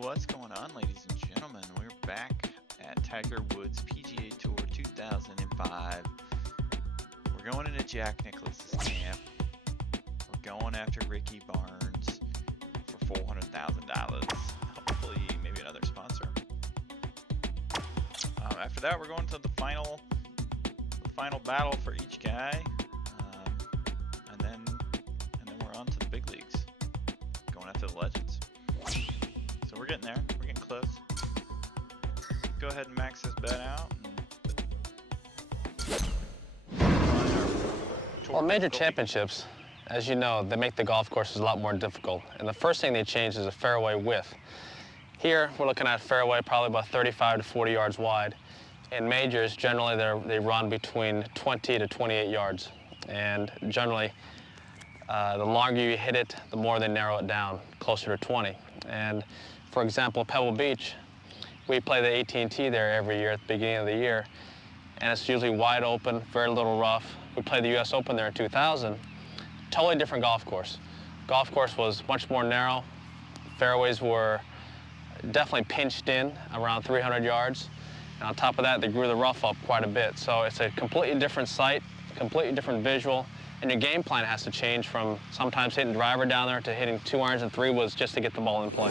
What's going on, ladies and gentlemen? We're back at Tiger Woods PGA Tour 2005. We're going into Jack Nicklaus's camp. We're going after Ricky Barnes for $400,000. Hopefully, maybe another sponsor. After that, we're going to the final battle for each guy, and then we're on to the big leagues, going after the legends. So we're getting there. We're getting close. Go ahead and max this bet out. Well, major championships, as you know, they make the golf courses a lot more difficult. And the first thing they change is the fairway width. Here, we're looking at fairway probably about 35 to 40 yards wide. In majors, generally they run between 20 to 28 yards. And generally, the longer you hit it, the more they narrow it down, closer to 20. And for example, Pebble Beach, we play the AT&T there every year at the beginning of the year, and it's usually wide open, very little rough. We played the US Open there in 2000, totally different golf course. Golf course was much more narrow. Fairways were definitely pinched in around 300 yards. And on top of that, they grew the rough up quite a bit. So it's a completely different site, completely different visual, and your game plan has to change from sometimes hitting driver down there to hitting 2 irons and 3 woods just to get the ball in play.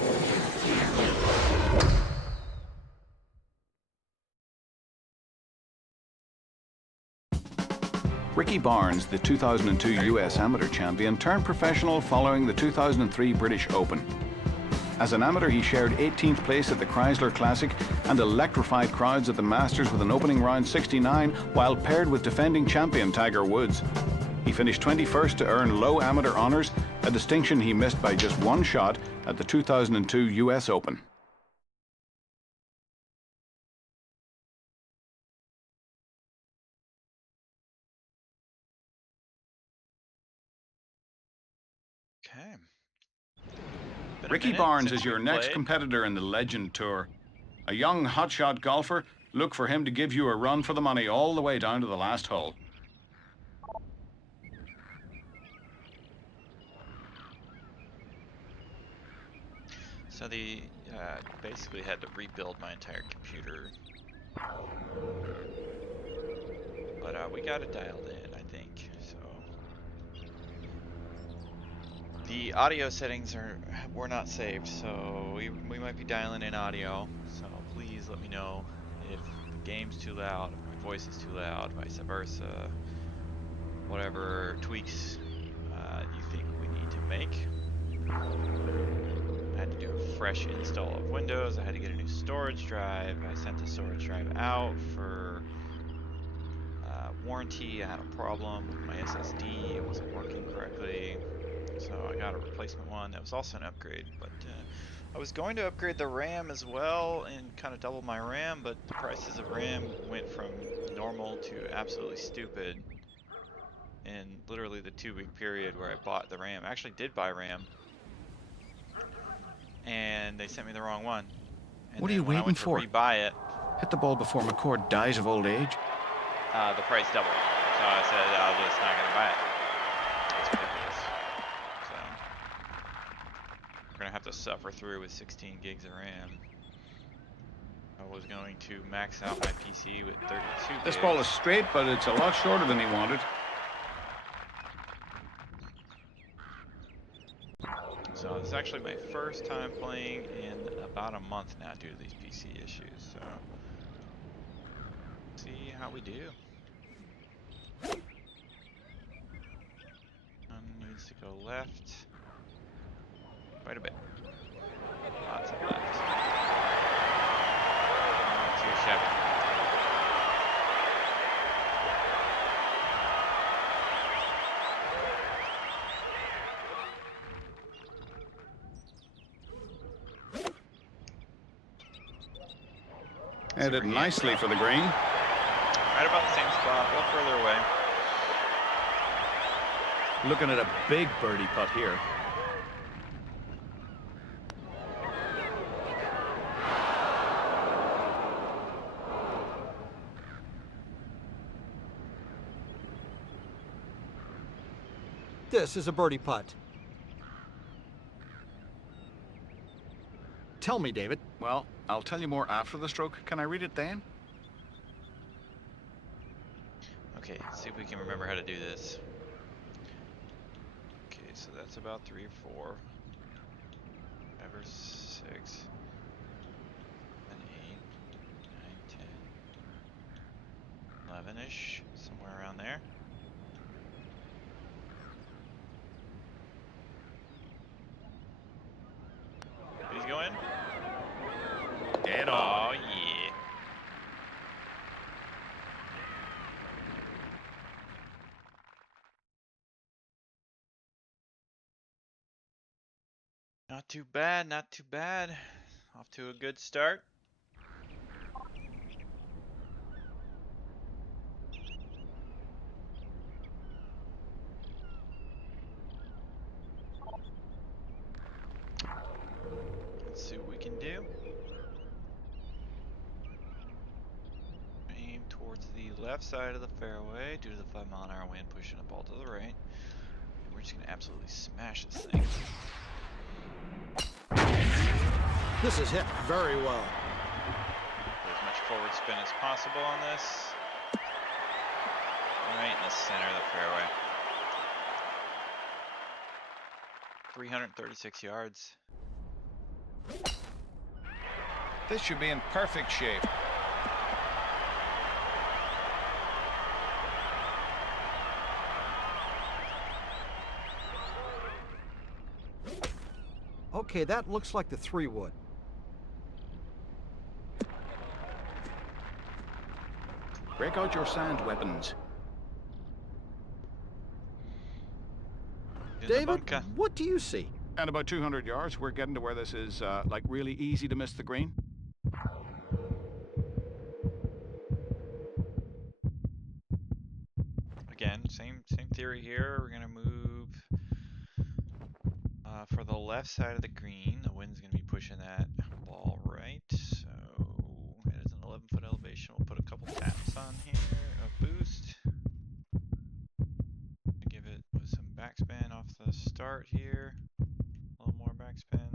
Ricky Barnes, the 2002 US Amateur champion, turned professional following the 2003 British Open. As an amateur, he shared 18th place at the Chrysler Classic and electrified crowds at the Masters with an opening round 69, while paired with defending champion Tiger Woods. He finished 21st to earn low amateur honors, a distinction he missed by just one shot at the 2002 US Open. Okay. Ricky Barnes is your next competitor in the Legend Tour. A young hotshot golfer, look for him to give you a run for the money all the way down to the last hole. So they basically had to rebuild my entire computer, but we got it dialed in, I think. So the audio settings were not saved, so we might be dialing in audio. So please let me know if the game's too loud, if my voice is too loud, vice versa. Whatever tweaks you think we need to make. I had to do a fresh install of Windows. I had to get a new storage drive. I sent the storage drive out for warranty. I had a problem with my SSD. It wasn't working correctly. So I got a replacement one. That was also an upgrade. But I was going to upgrade the RAM as well and kind of double my RAM, but the prices of RAM went from normal to absolutely stupid in literally the 2-week period where I bought the RAM. I actually did buy RAM, and they sent me the wrong one. And what are you waiting for? Rebuy it. Hit the ball before McCord dies of old age. The price doubled. So I said I was just not gonna buy it. It's ridiculous. So we're gonna have to suffer through with 16 gigs of RAM. I was going to max out my PC with 32 gigs. This ball is straight, but it's a lot shorter than he wanted. So this is actually my first time playing in about a month now due to these PC issues. So see how we do. One needs to go left. Quite a bit. Lots of left. Not too shabby. Headed nicely for the green. Right about the same spot, a little further away. Looking at a big birdie putt here. This is a birdie putt. Tell me, David. Well, I'll tell you more after the stroke. Can I read it then? Okay, let's see if we can remember how to do this. Okay, so that's about 3 or 4. 5 or 6. 7, 8, 9, 10, 11-ish, somewhere around there. He's going. Dead Oh on. yeah. Not too bad, not too bad. Off to a good start. Let's see what we can do. Aim towards the left side of the fairway due to the 5-mile-an-hour wind pushing the ball to the right. And we're just gonna absolutely smash this thing. This is hit very well. Put as much forward spin as possible on this. Right in the center of the fairway. 336 yards. This should be in perfect shape. Okay, that looks like the 3-wood. Break out your sand weapons. In the David, bunker. what do you see? And about 200 yards, we're getting to where this is like really easy to miss the green. Again, same theory here. We're gonna move for the left side of the green. The wind's gonna be pushing that ball right. So it is an 11-foot elevation. We'll put a couple taps on here. A boost. Give it with some backspin off the start here. A little more backspin.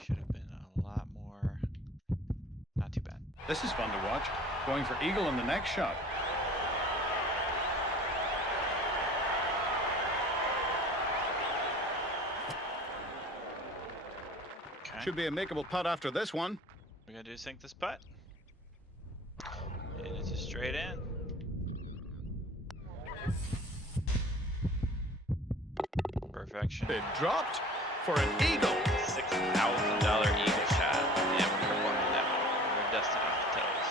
Should have been a lot more. Not too bad. This is fun to watch. Going for eagle in the next shot. Okay. Should be a makeable putt after this one. We gotta do is sink this putt. And it's just straight in. Perfection. It dropped for an eagle. $6,000 eagle shot. Yeah, we're performing that one. We're dusting off the toes.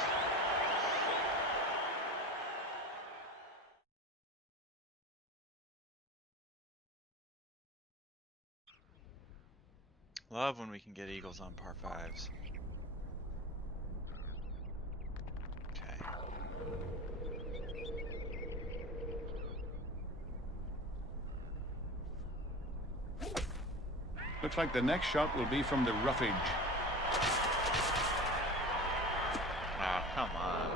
Love when we can get eagles on par 5s. Okay. Looks like the next shot will be from the roughage. Oh, come on.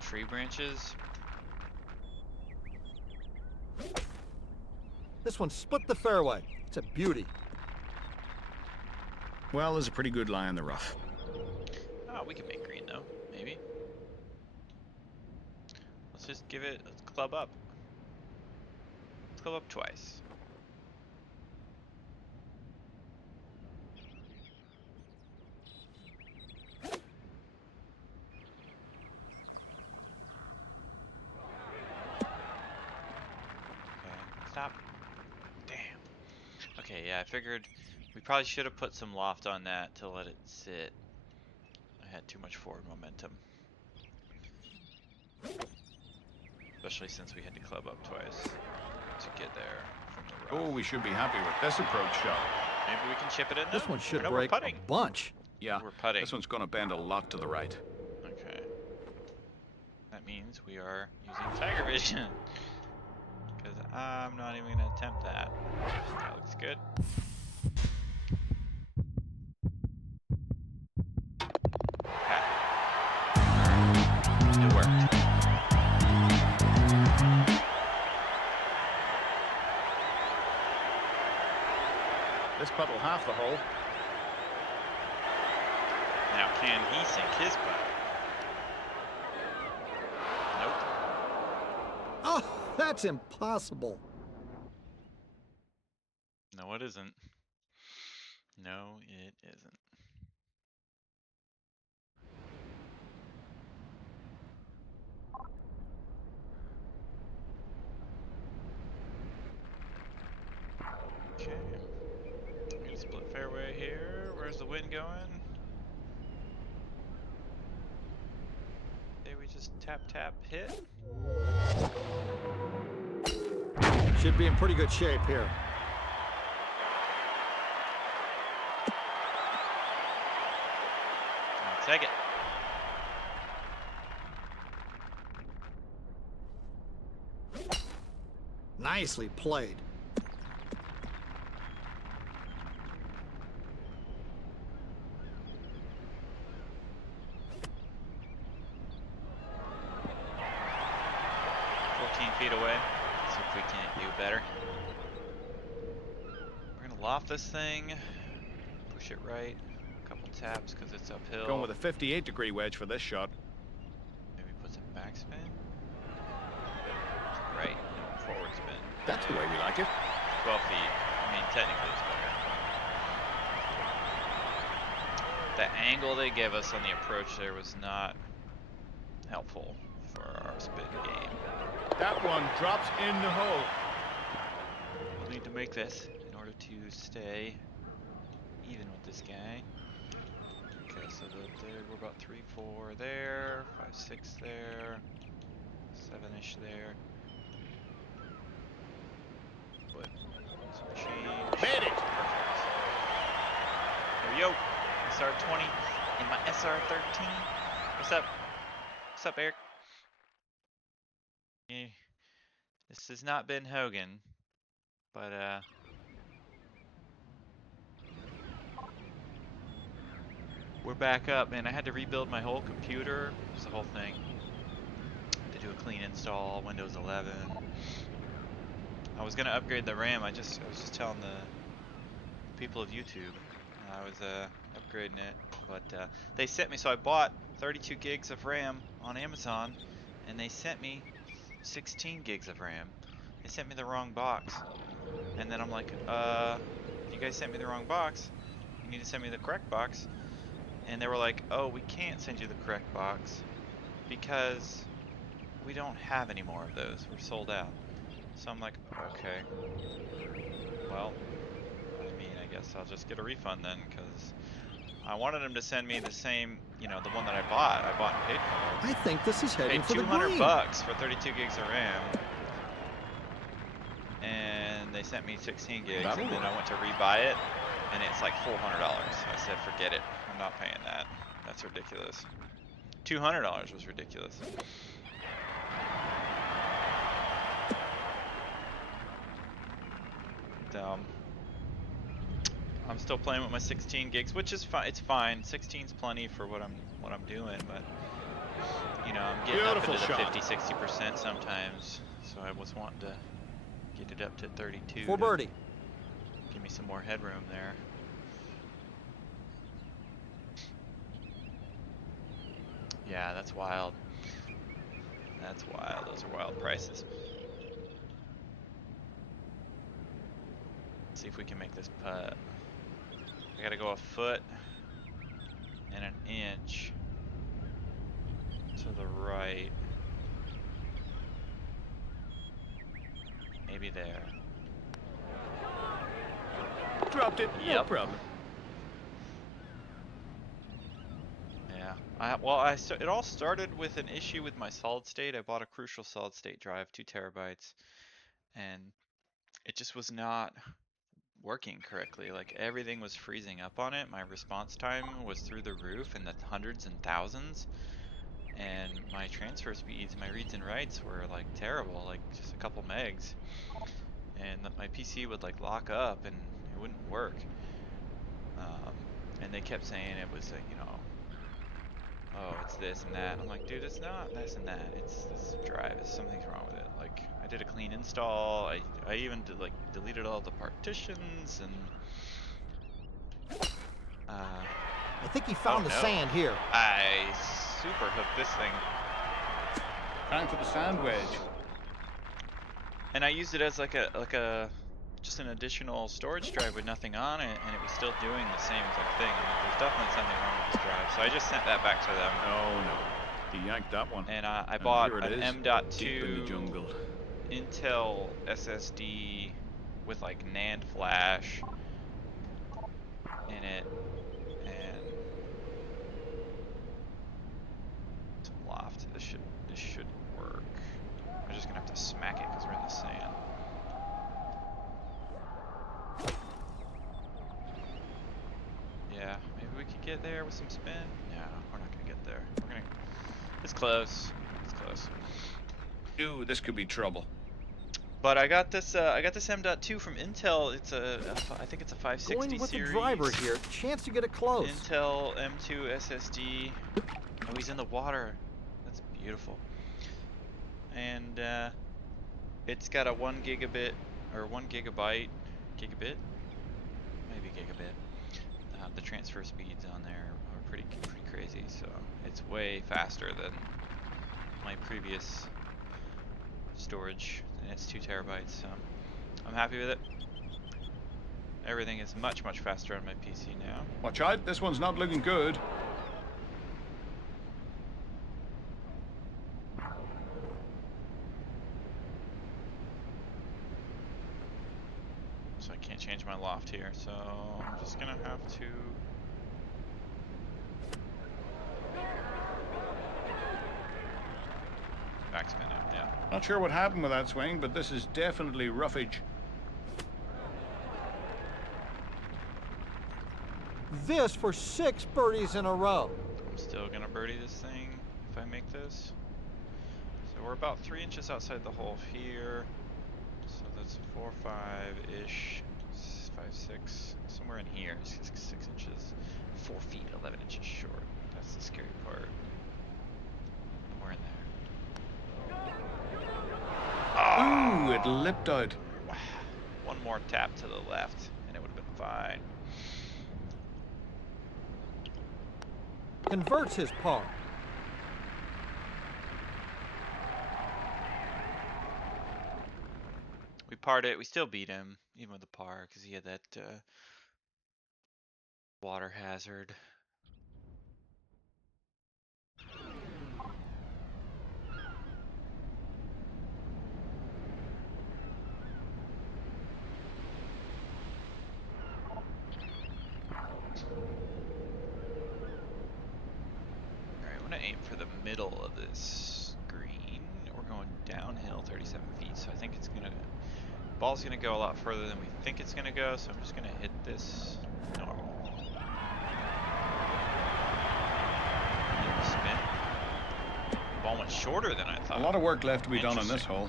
Tree branches. This one split the fairway. It's a beauty. Well, there's a pretty good lie in the rough. Oh, we can make green though, maybe. Let's just give it, let's club up. Let's club up twice. Okay, stop. Damn. Okay, yeah, I figured we probably should have put some loft on that to let it sit. I had too much forward momentum. Especially since we had to club up twice to get there from the rough. Oh, we should be happy with this approach shot. Maybe we can chip it in This now? one should No, break we're a putting. bunch. Yeah, We're putting. this one's going to bend a lot to the right. Okay. That means we are using Tiger Vision. Because I'm not even going to attempt that. That looks good. Okay. It worked. This putt will half the hole. Now, can he sink his putt? Nope. Oh, that's impossible. No, it isn't. No, it isn't. Okay. I'm gonna split fairway here. Where's the wind going? Say we just tap, tap, hit. Should be in pretty good shape here. I'll take it. Nicely played. Feet away. See if we can't do better. We're gonna loft this thing, push it right, a couple taps because it's uphill. Going with a 58-degree wedge for this shot. Maybe put some backspin. Right, forward spin. That's the way we like it. 12 feet. I mean, technically it's better. The angle they gave us on the approach there was not helpful for our spin game. That one drops in the hole. We'll need to make this in order to stay even with this guy. Okay, so we're about 3, 4 there, 5, 6 there, 7-ish there. But some change. Made it. Perfect. There we go. SR20 in my SR13. What's up? What's up, Eric? Yeah. This has not been Hogan, but we're back up, man. I had to rebuild my whole computer. It's the whole thing. To do a clean install, Windows 11. I was gonna upgrade the RAM. I was just telling the people of YouTube I was upgrading it, but they sent me. So I bought 32 gigs of RAM on Amazon, and they sent me 16 gigs of RAM. They sent me the wrong box, and then I'm like, you guys sent me the wrong box. You need to send me the correct box. And they were like, oh, we can't send you the correct box because we don't have any more of those. We're sold out. So I'm like, okay. Well, I mean, I guess I'll just get a refund then, because I wanted them to send me the same, you know, the one that I bought and paid for. I think this is heading Paid for the 200 green. bucks for 32 gigs of RAM. And they sent me 16 gigs, and then I went to rebuy it, and it's like $400. I said, forget it. I'm not paying that. That's ridiculous. $200 was ridiculous. I'm still playing with my 16 gigs, which is fine. It's fine. 16's plenty for what I'm doing, but you know, I'm getting Beautiful up into shot. the 50-60% sometimes. So I was wanting to get it up to 32 For to birdie. give me some more headroom there. Yeah, that's wild. That's wild. Those are wild prices. Let's see if we can make this putt. I gotta go a foot and an inch to the right. Maybe there. Dropped it. No Yep. problem. Yeah. It all started with an issue with my solid state. I bought a Crucial solid state drive, 2 terabytes, and it just was not working correctly. Like everything was freezing up on it. My response time was through the roof in the hundreds and thousands, and my transfer speeds, my reads and writes were like terrible, like just a couple megs, and my PC would like lock up and it wouldn't work. And they kept saying it was, you know, oh, it's this and that. And I'm like, dude, it's not this and that. It's this drive. Something's wrong with it. Like, I did a clean install. I even deleted all the partitions, and think he found Oh, the no. sand here. I super hooked this thing. Time for the sand wedge. And I used it as like a just an additional storage drive with nothing on it, and it was still doing the same exact thing. I'm like, there's definitely something wrong with this drive. So I just sent that back to them. Oh no, he yanked that one. And I And bought here it an is, deep in the M.2 jungle. Intel SSD with like NAND flash in it, and some loft. This should work. I'm just gonna have to smack it because we're in the sand. Yeah, maybe we could get there with some spin. No, we're not gonna get there. It's close. It's close. Ooh, this could be trouble. But I got this M.2 from Intel. I think it's a 560 Going with series. the driver here. Chance to get it close. Intel M2 SSD. Oh, he's in the water. That's beautiful. And it's got a 1 gigabit or 1 gigabyte, gigabit, maybe gigabit. The transfer speeds on there are pretty crazy, so it's way faster than my previous storage, and it's 2 terabytes. So I'm happy with it. Everything is much faster on my PC now. Watch out, this one's not looking good. So I can't change my loft here, so I'm just gonna have to backspin it, yeah. Not sure what happened with that swing, but this is definitely roughage. This for 6 birdies in a row. I'm still gonna birdie this thing if I make this. So we're about 3 inches outside the hole here. So that's 4, 5-ish, 5, 6, somewhere in here. 6 inches, 4 feet, 11 inches short. That's the scary part. We're in there. Ooh, it lipped out. One more tap to the left, and it would have been fine. Converts his par. We parred it. We still beat him, even with the par, because he had that water hazard. Alright, I'm gonna aim for the middle of this green. We're going downhill 37 feet, so I think it's gonna... Ball's gonna go a lot further than we think it's gonna go, so I'm just gonna hit this normal. Spin. Ball went shorter than I thought. A lot of work left to be done on this hole.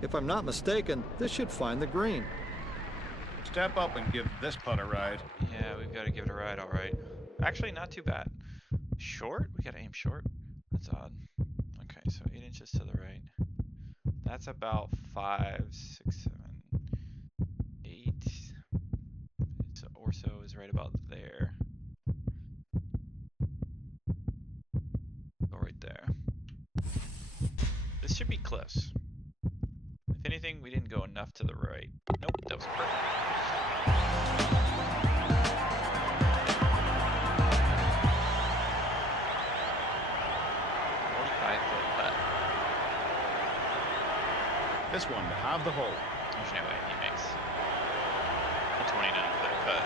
If I'm not mistaken, this should find the green. Step up and give this putt a ride. Yeah, we've got to give it a ride, all right. Actually, not too bad. Short? We got to aim short? That's odd. Okay, so 8 inches to the right. That's about 5, 6, 7, 8. So Orso is right about there. Go right there. This should be close. If anything, we didn't go enough to the right. Nope, that was perfect. 45-foot putt. This one to have the hole. There's no way he makes a 29-foot putt.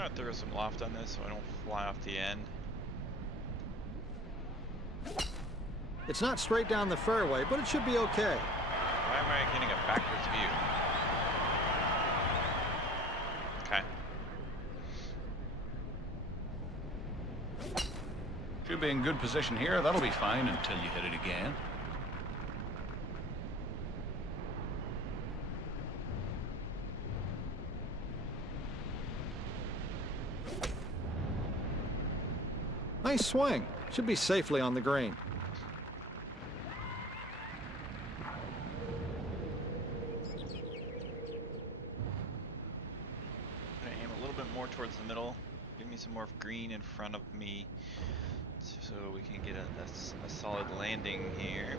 gonna throw some loft on this so I don't fly off the end. It's not straight down the fairway, but it should be okay. Why am I getting a backwards view? Okay. Should be in good position here. That'll be fine until you hit it again. Nice swing. Should be safely on the green. I'm gonna aim a little bit more towards the middle. Give me some more green in front of me so we can get a solid landing here.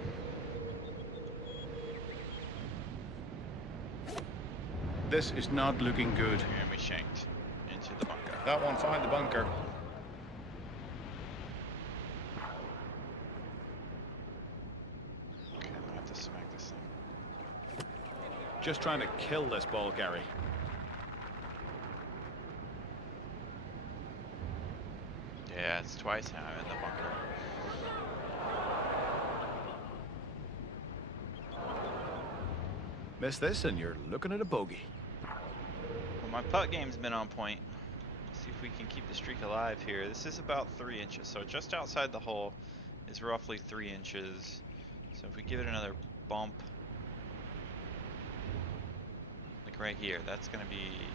This is not looking good. And we shanked into the bunker. That one, find the bunker. Okay, I'm gonna have to smack this thing. Just trying to kill this ball, Gary. Yeah, it's twice now I'm in the bunker. Miss this and you're looking at a bogey. Well, my putt game's been on point. Let's see if we can keep the streak alive here. This is about 3 inches, so just outside the hole is roughly 3 inches. So if we give it another bump, like right here, that's gonna be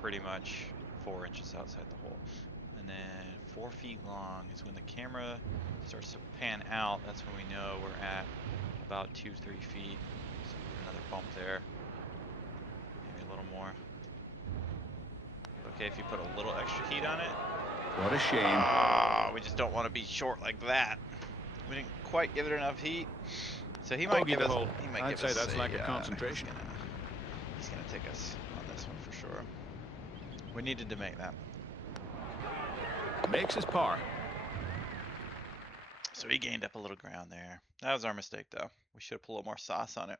pretty much 4 inches outside the hole. And then 4 feet long is when the camera starts to pan out. That's when we know we're at about 2-3 feet. So another bump there, maybe a little more. Okay, if you put a little extra heat on it. What a shame. Ah, we just don't want to be short like that. We didn't quite give it enough heat, so he might Bogey give the us. hole. He might I'd give say us that's lack of concentration. He's gonna take us on this one for sure. We needed to make that. Makes his par. So he gained up a little ground there. That was our mistake, though. We should have put a little more sauce on it.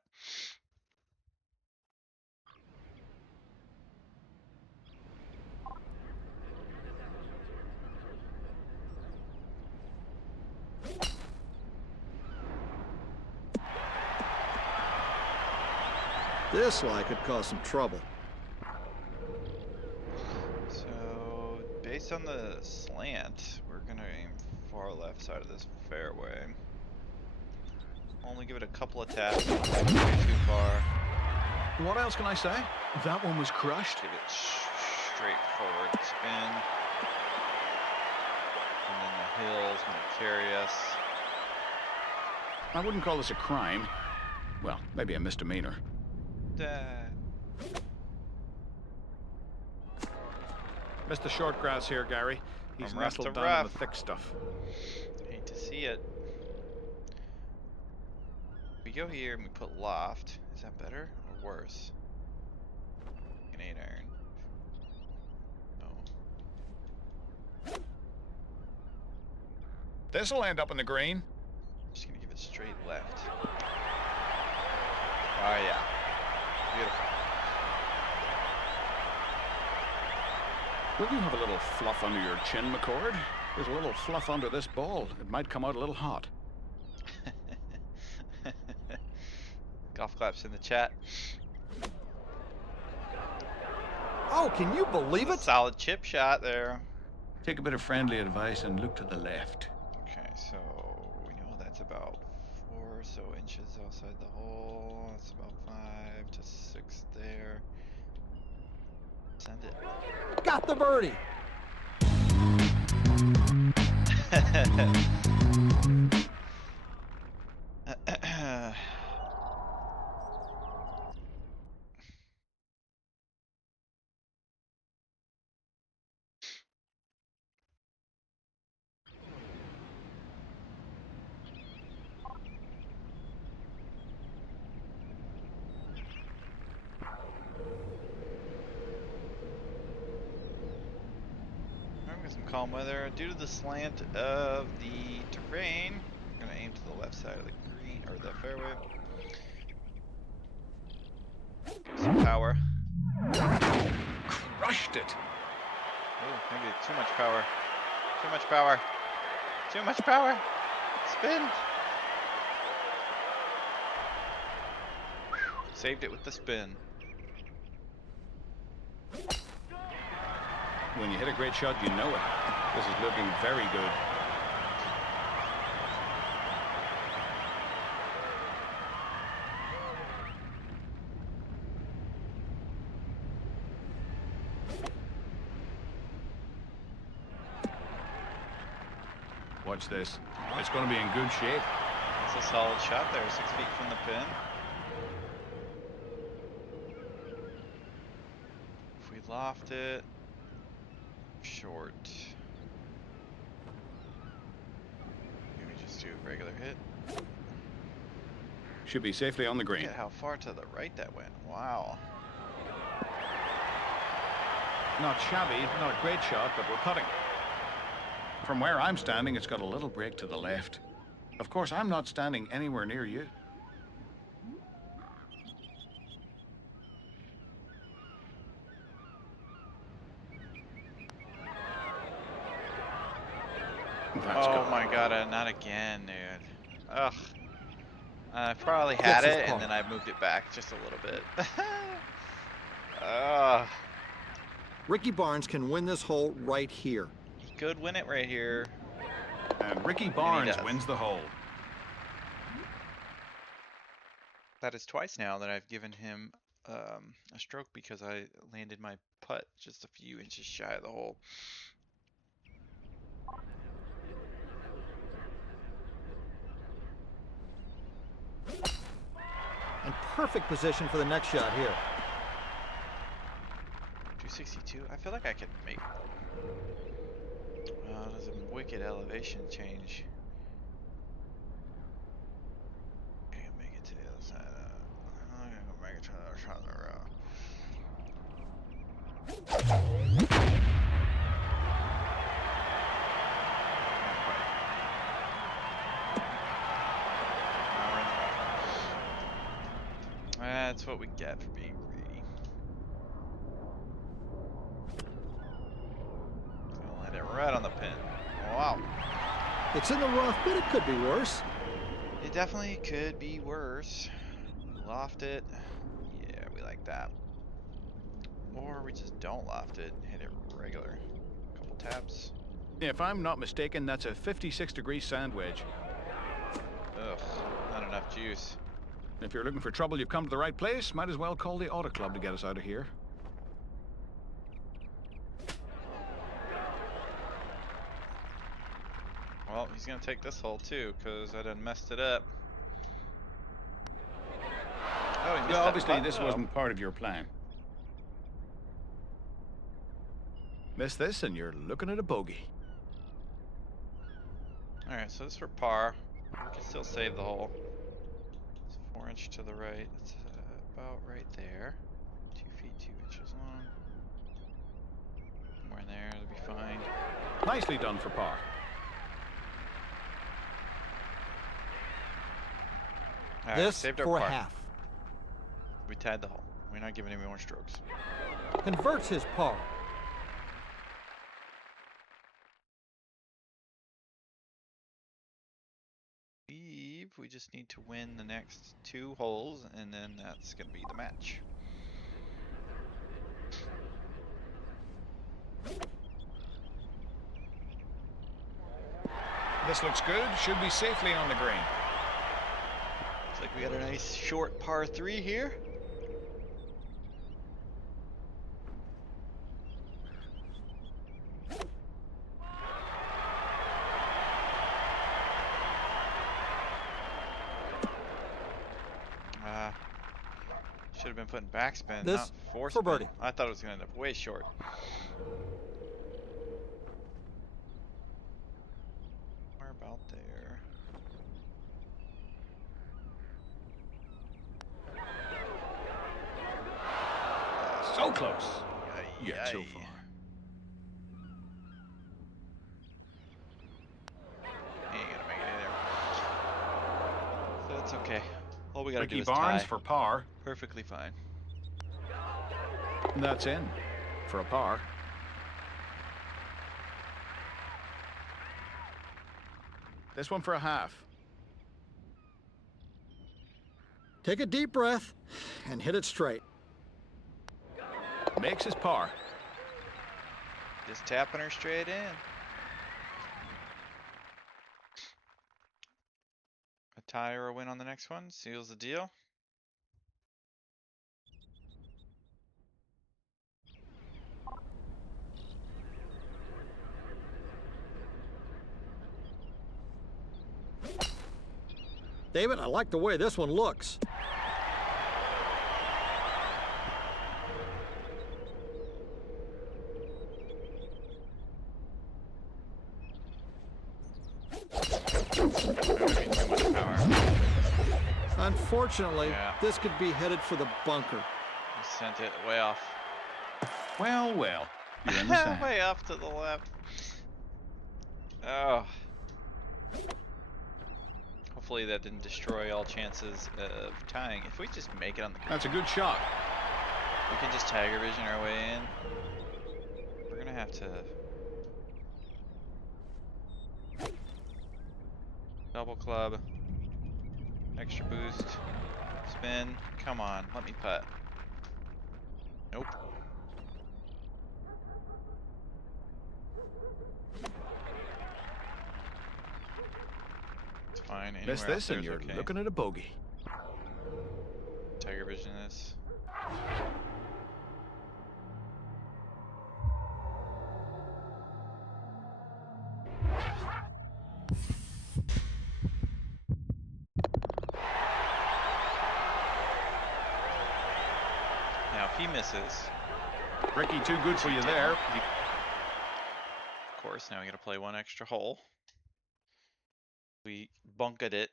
This lie could cause some trouble. So, based on the slant, we're gonna aim far left side of this fairway. Only give it a couple of taps. Not too far. What else can I say? That one was crushed. Give it straightforward spin. And then the hill's gonna carry us. I wouldn't call this a crime. Well, maybe a misdemeanor. Missed the short grass here, Gary. He's From rough nestled to down in rough. the thick stuff. Hate to see it. We go here and we put loft. Is that better or worse? An 8-iron. No. This'll end up in the green. I'm just gonna give it straight left. Oh yeah. Beautiful. Will you have a little fluff under your chin, McCord? There's a little fluff under this ball. It might come out a little hot. Golf claps in the chat. Oh, can you believe That's a it? solid chip shot there. Take a bit of friendly advice and look to the left. Okay, so we know that's about 4 or so inches outside the hole. That's about 5 to 6 there. Send it. Got the birdie. Some calm weather. Due to the slant of the terrain, I'm gonna aim to the left side of the green or the fairway. Give some power. Crushed it. Ooh, maybe too much power. Too much power. Too much power. Spin. Saved it with the spin. When you hit a great shot, you know it. This is looking very good. Watch this. It's going to be in good shape. That's a solid shot there, 6 feet from the pin. If we loft it, short. Maybe just do a regular hit. Should be safely on the green. Look at how far to the right that went. Wow. Not shabby, not a great shot, but we're putting. From where I'm standing, it's got a little break to the left. Of course, I'm not standing anywhere near you. That's Oh good. my god, not again, dude. Ugh. I probably had it, and then I moved it back just a little bit. Ugh. Ricky Barnes can win this hole right here. He could win it right here. And Ricky Barnes does. wins the hole. That is twice now that I've given him a stroke because I landed my putt just a few inches shy of the hole. And perfect position for the next shot here. 262. I feel like I could make. There's a wicked elevation change. I can make it to the other side. I'm gonna go make it to the other side of the road. Now we're in the rough. That's what we get for being greedy. Gonna land it right on the pin. Wow. It's in the rough, but it could be worse. It definitely could be worse. Loft it. Yeah, we like that. Or we just don't loft it and hit it regular. Couple taps. If I'm not mistaken, that's a 56-degree sand wedge. Ugh, not enough juice. If you're looking for trouble, you've come to the right place. Might as well call the Auto Club to get us out of here. Well, he's gonna take this hole too, because I done messed it up. Oh, he missed that Obviously, putt, this though. wasn't part of your plan. Miss this, and you're looking at a bogey. Alright, so this is for par. We can still save the hole. It's 4 inch to the right. It's about right there. 2 feet 2 inches long. Somewhere in there, it'll be fine. Nicely done for par. Alright, This saved our for a par. half. We tied the hole. We're not giving any more strokes. Converts his par. We just need to win the next 2 holes, and then that's gonna be the match. This looks good. Should be safely on the green. Looks like we got a nice short par 3 here. Should have been putting backspin, This not force for spin. birdie. I thought it was gonna end up way short. Somewhere about there. So close. Yay, Yet so yay. far. He ain't gonna make it either. So it's okay. All we gotta do Ricky is Barnes tie. for par. Perfectly fine. That's in for a par. This one for a half. Take a deep breath and hit it straight. Makes his par. Just tapping her straight in. A tie or a win on the next one seals the deal. David, I like the way this one looks. Unfortunately, Yeah. this could be headed for the bunker. He sent it way off. Well, well. You're in the sand. Way off to the left. Oh. Hopefully that didn't destroy all chances of tying. If we just make it on the green, That's a good shot. we can just Tiger Vision our way in. We're gonna have to double club, extra boost, spin. Come on, let me putt. Nope. It's fine. Anywhere Miss out this there and is you're okay. looking at a bogey. Tiger Vision this. Now if he misses, Ricky, too good for you there. of course, now we gotta play one extra hole. We bunkered it,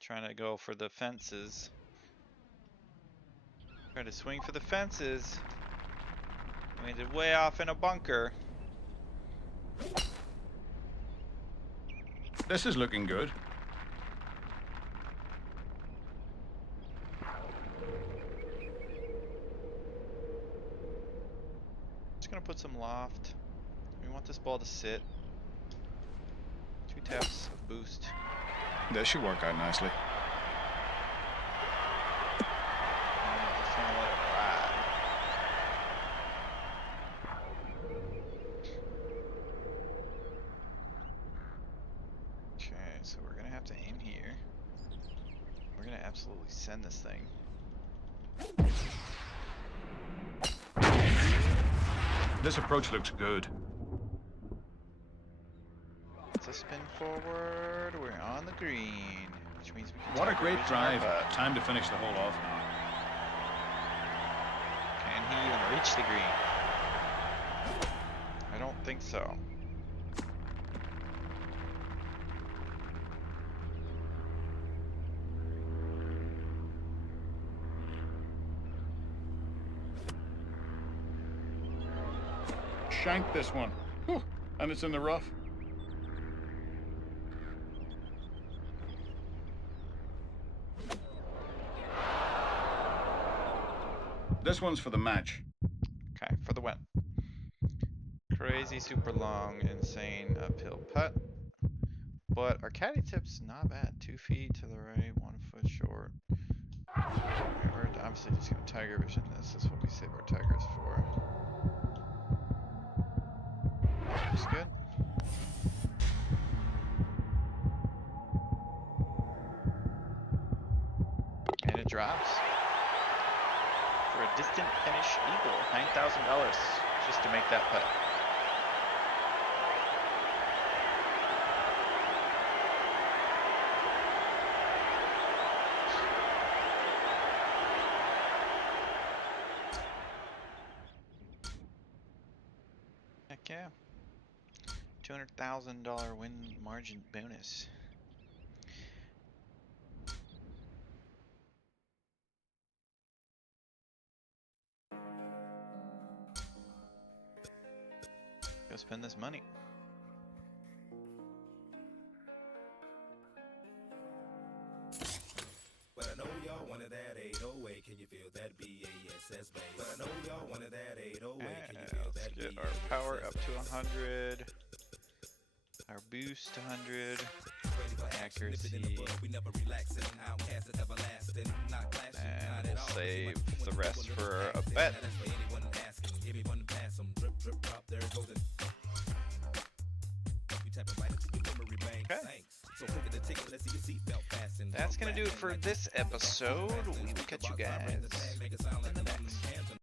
trying to go for the fences. Trying to swing for the fences. We ended way off in a bunker. This is looking good. Just gonna put some loft. We want this ball to sit. 2 taps of boost. This should work out nicely. And just gonna let it ride. Okay, so we're gonna have to aim here. We're gonna absolutely send this thing. This approach looks good. It's a spin forward. We're on the green, which means we can. What a Tiger great Vision our drive. putt. Time to finish the hole off now. Can he even reach the green? I don't think so. Shank this one. Whew. And it's in the rough. This one's for the match. Okay, for the win. Crazy, super long, insane uphill putt. But our caddy tip's not bad. 2 feet to the right, 1 foot short. Alright, we're obviously just gonna Tiger Vision this. That's what we save our Tigers for. Looks good. And it drops. For a distant finish eagle, $9,000 just to make that putt. Heck yeah. $200,000 win margin bonus. Go spend this money. But I know y'all wanted that 808. Can you feel that BASS bass? But I know y'all wanted that 808. Can you feel Let's that get BASS our power up to bass? 100. Our boost 100. accuracy. And we'll save the rest for a bet. Okay. That's gonna do it for this episode. We will catch you guys in the next.